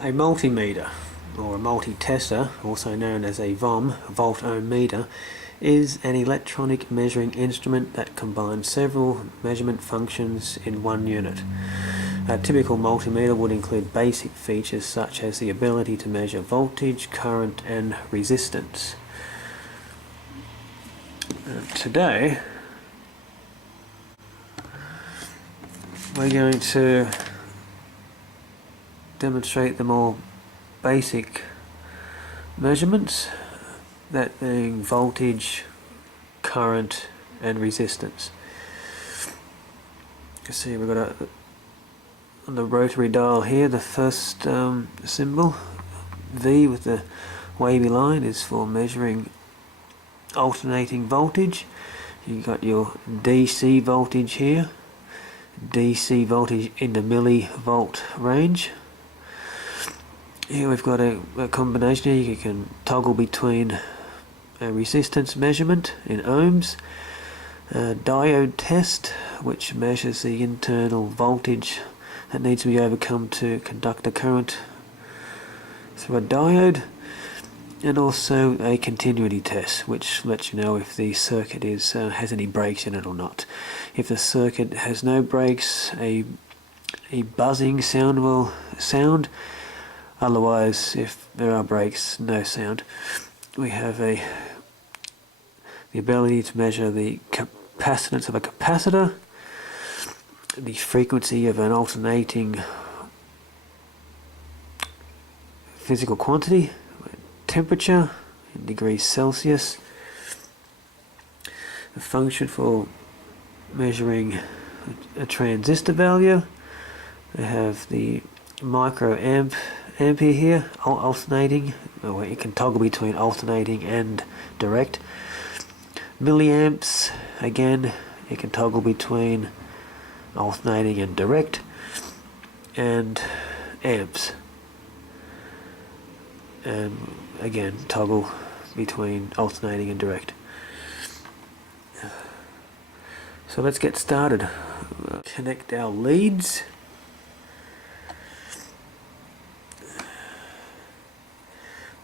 A multimeter, or a multi-tester, also known as a VOM, volt-ohm meter, is an electronic measuring instrument that combines several measurement functions in one unit. A typical multimeter would include basic features such as the ability to measure voltage, current, and resistance. Today, we're going to demonstrate the more basic measurements, that being voltage, current, and resistance. You can see we've got on the rotary dial here, the first symbol, V with the wavy line, is for measuring alternating voltage. You've got your DC voltage here, DC voltage in the millivolt range. Here we've got a combination here. You can toggle between a resistance measurement in ohms, a diode test which measures the internal voltage that needs to be overcome to conduct a current through a diode, and also a continuity test which lets you know if the circuit has any breaks in it or not. If the circuit has no breaks, a buzzing sound will sound. Otherwise, if there are breaks, no sound. We have the ability to measure the capacitance of a capacitor, the frequency of an alternating physical quantity, temperature in degrees Celsius, a function for measuring a transistor value. We have the microamp ampere here, alternating, or you can toggle between alternating and direct. Milliamps, again, you can toggle between alternating and direct. And amps, and again, toggle between alternating and direct. So let's get started. Connect our leads.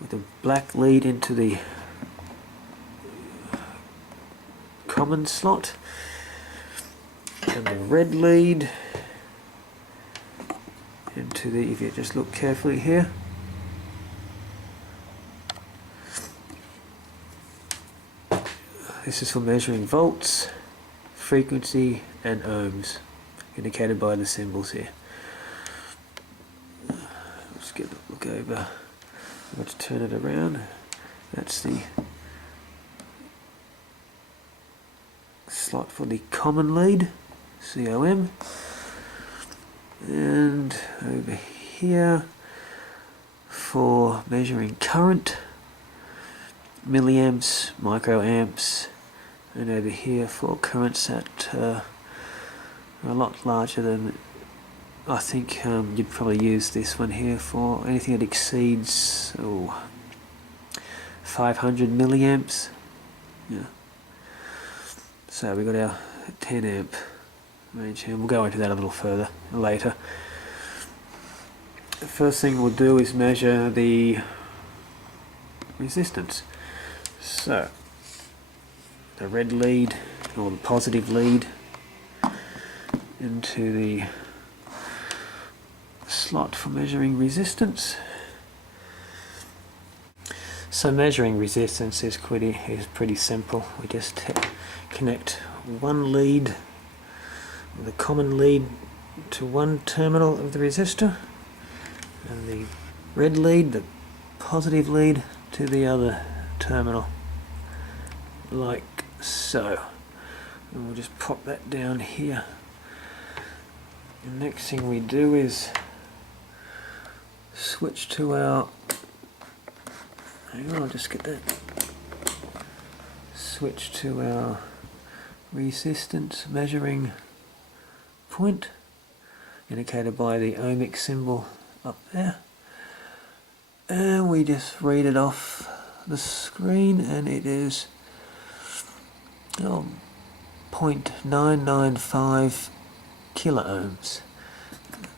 With the black lead into the common slot, and the red lead into the, if you just look carefully here, this is for measuring volts, frequency, and ohms, indicated by the symbols here. Let's get a look over. Let's turn it around. That's the slot for the common lead, COM. And over here for measuring current, milliamps, microamps. And over here for currents that are a lot larger than, I think you'd probably use this one here for anything that exceeds 500 milliamps. Yeah. So we've got our 10 amp range here, and we'll go into that a little further later. The first thing we'll do is measure the resistance. So the red lead, or the positive lead, into the slot for measuring resistance. So measuring resistance is pretty simple. We just connect one lead, the common lead, to one terminal of the resistor, and the red lead, the positive lead, to the other terminal, like so. And we'll just pop that down here. The next thing we do is switch to our, hang on, I'll just get that, switch to our resistance measuring point, indicated by the ohmic symbol up there, and we just read it off the screen, and it is 0.995 kiloohms.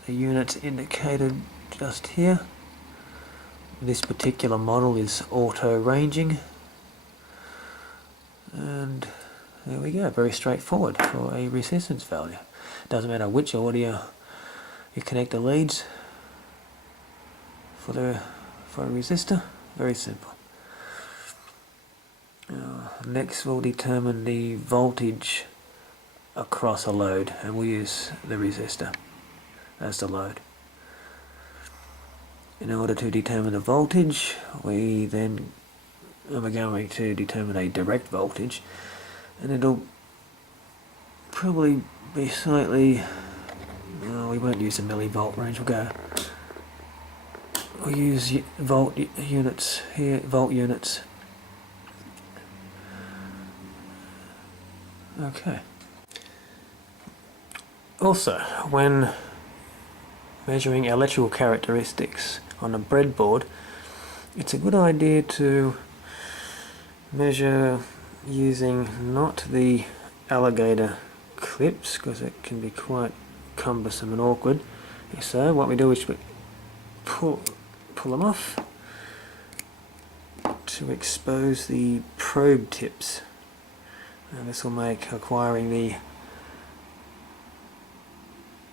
The unit's indicated just here. This particular model is auto ranging, and there we go, very straightforward for a resistance value. Doesn't matter which audio you connect the leads for a resistor, very simple. Next we'll determine the voltage across a load, and we'll use the resistor as the load. In order to determine the voltage, we're going to determine a direct voltage, and it'll probably be slightly, we won't use a millivolt range, we'll use volt units here, volt units. Okay. Also, when measuring electrical characteristics on a breadboard, it's a good idea to measure using not the alligator clips, because it can be quite cumbersome and awkward. So what we do is we pull them off to expose the probe tips, and this will make acquiring the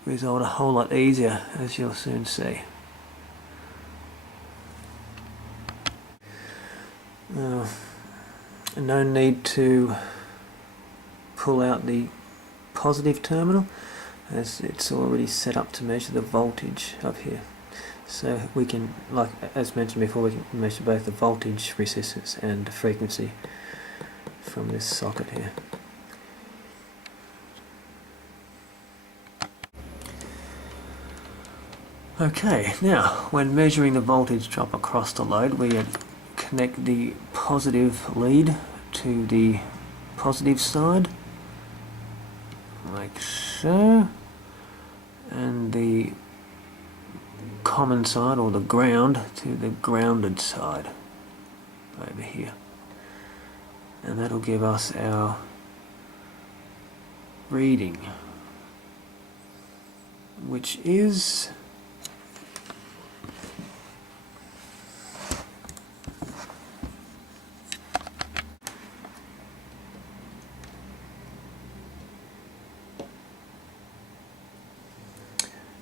result a whole lot easier, as you'll soon see. No need to pull out the positive terminal, as it's already set up to measure the voltage up here. So we can, like as mentioned before, we can measure both the voltage, resistance and frequency from this socket here. Okay, now when measuring the voltage drop across the load, we connect the positive lead to the positive side, like so, and the common side, or the ground, to the grounded side over here, and that'll give us our reading, which is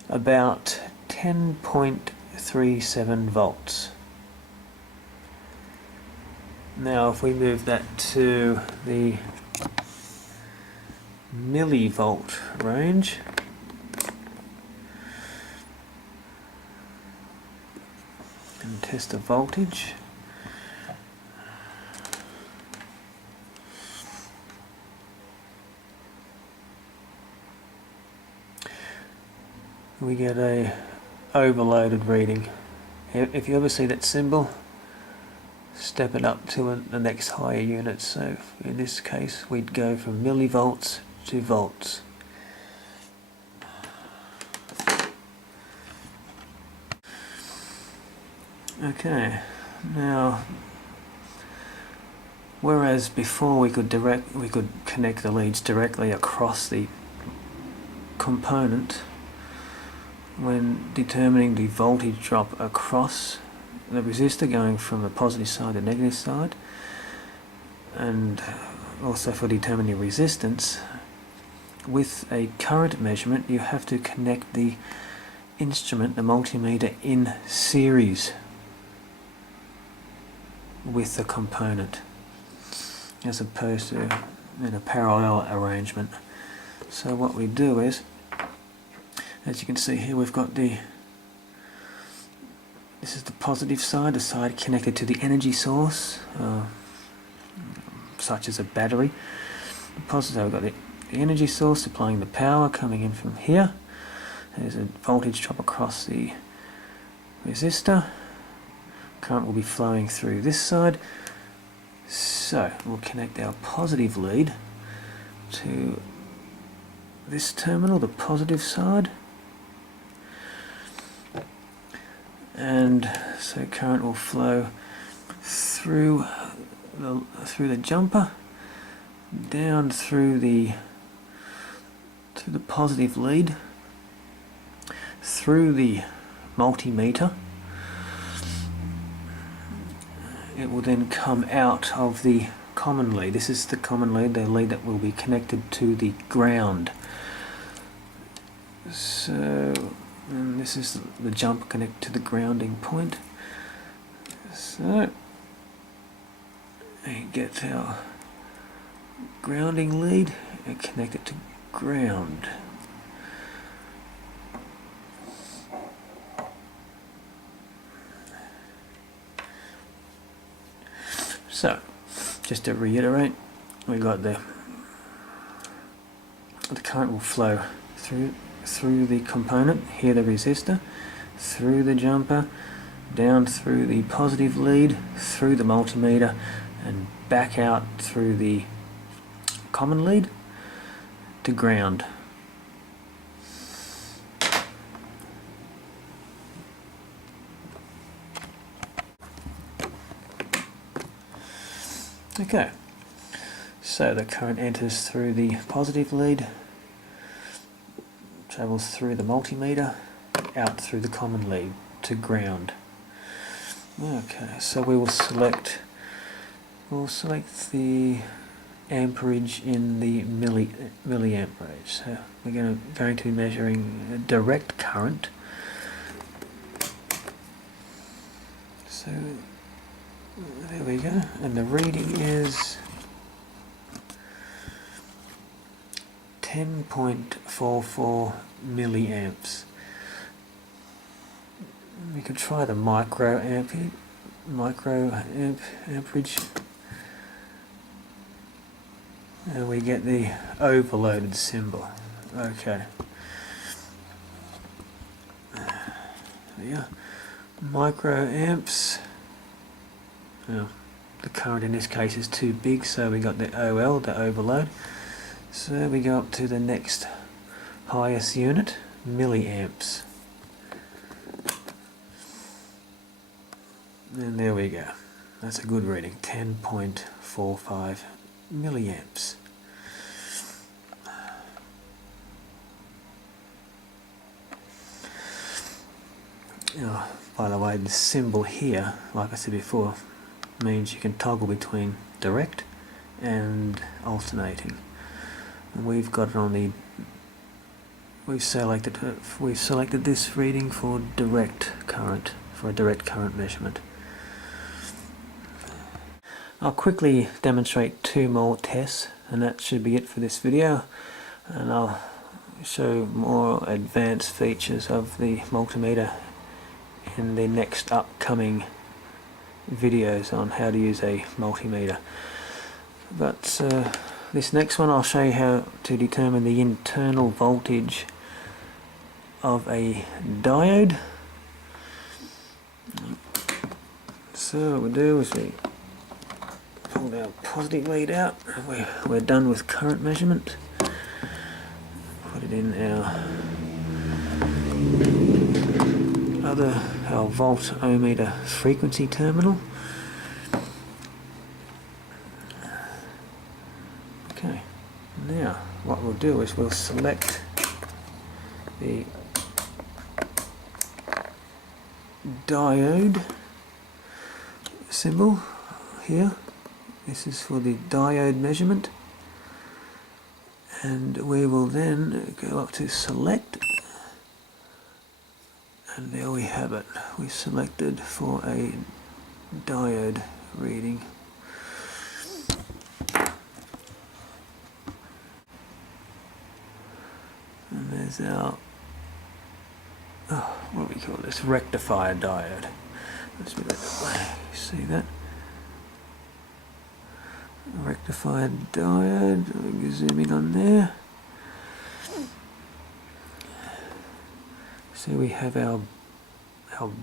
about 10.37 volts. Now if we move that to the millivolt range, and test the voltage, we get a overloaded reading. If you ever see that symbol, step it up to the next higher unit. So in this case we'd go from millivolts to volts. Okay, now whereas before we could connect the leads directly across the component, when determining the voltage drop across the resistor going from the positive side to the negative side, and also for determining resistance, with a current measurement you have to connect the instrument, the multimeter, in series with the component, as opposed to in a parallel arrangement. So what we do is, as you can see here, we've got this is the positive side, the side connected to the energy source, such as a battery. The positive side, we've got the energy source supplying the power coming in from here. There's a voltage drop across the resistor. Current will be flowing through this side. So we'll connect our positive lead to this terminal, the positive side. And so current will flow through the jumper, down through the positive lead, through the multimeter, it will then come out of the common lead. This is the common lead, the lead that will be connected to the ground. So, and this is the jumper connected to the grounding point. So, we get our grounding lead and connect it to ground. So, just to reiterate, we got the current will flow through the component, here the resistor, through the jumper, down through the positive lead, through the multimeter, and back out through the common lead to ground. Okay, so the current enters through the positive lead, travels through the multimeter, out through the common lead to ground. Okay, so we will select the amperage in the milliamperage. So we're going to be measuring a direct current. So there we go, and the reading is 10.44 milliamps. We could try the micro amperage, and we get the overloaded symbol. Okay. Yeah. Microamps. Well, the current in this case is too big, so we got the OL, the overload. So we go up to the next highest unit, milliamps. And there we go. That's a good reading, 10.45 milliamps. Oh, by the way, the symbol here, like I said before, means you can toggle between direct and alternating. And we've got it on the. We've selected this reading for direct current, for a direct current measurement. I'll quickly demonstrate two more tests, and that should be it for this video. And I'll show more advanced features of the multimeter in the next upcoming videos on how to use a multimeter. But this next one I'll show you how to determine the internal voltage of a diode. So what we do is we pull our positive lead out, we're done with current measurement. Put it in our volt-ohmmeter frequency terminal. Okay, now what we'll do is we'll select the diode symbol here. This is for the diode measurement, and we will then go up to select, and there we have it. We selected for a diode reading. And there's our, what do we call this, rectifier diode. Let's put that way. See that? Rectifier diode. We can zoom in on there. So we have our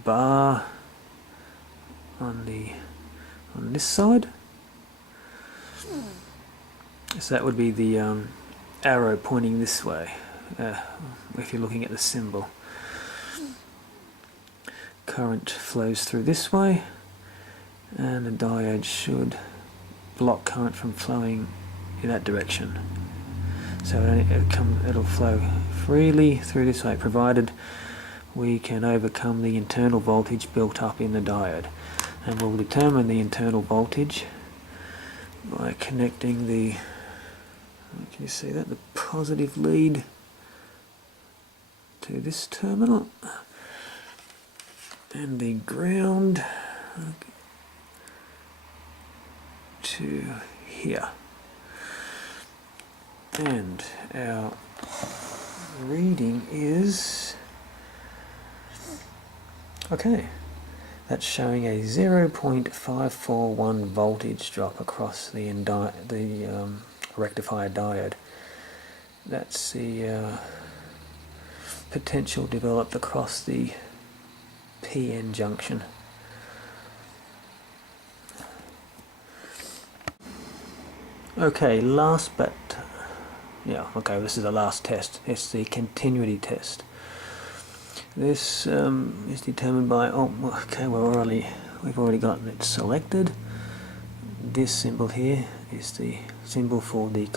bar on this side. So that would be the arrow pointing this way, if you're looking at the symbol. Current flows through this way, and the diode should block current from flowing in that direction. So it'll flow freely through this way, provided we can overcome the internal voltage built up in the diode. and we'll determine the internal voltage by connecting the, can you see that, the positive lead to this terminal and the ground to here. And our reading is, okay, that's showing a 0.541 voltage drop across the rectifier diode. That's the potential developed across the PN junction. Okay, last but this is the last test. It's the continuity test. This is determined by, we've already gotten it selected. This symbol here is the symbol for the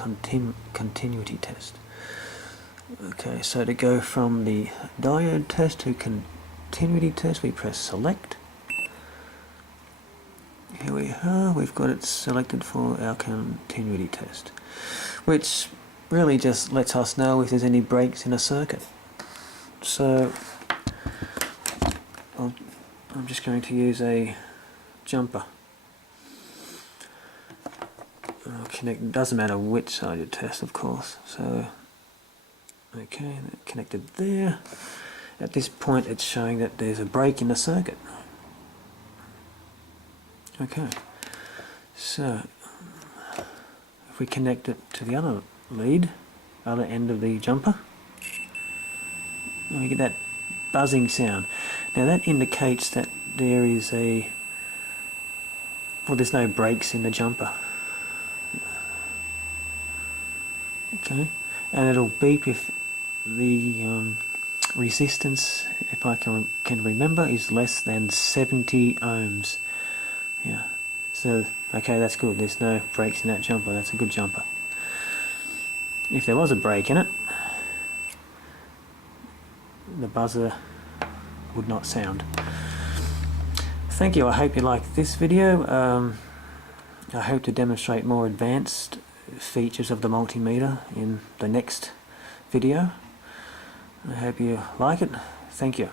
continuity test. Okay, so to go from the diode test to continuity test, we press select. Here we are, we've got it selected for our continuity test, which really just lets us know if there's any breaks in a circuit. So I'm just going to use a jumper. I'll connect, doesn't matter which side you test, of course. So, okay, connected there. At this point it's showing that there's a break in the circuit. Okay, so if we connect it to the other lead, other end of the jumper, and we get that buzzing sound. Now that indicates that there is there's no breaks in the jumper. Okay, and it'll beep if the resistance, if I can remember, is less than 70 ohms. Yeah, so okay, that's good. There's no breaks in that jumper. That's a good jumper. If there was a break in it, the buzzer would not sound. Thank you. I hope you liked this video. I hope to demonstrate more advanced features of the multimeter in the next video. I hope you like it. Thank you.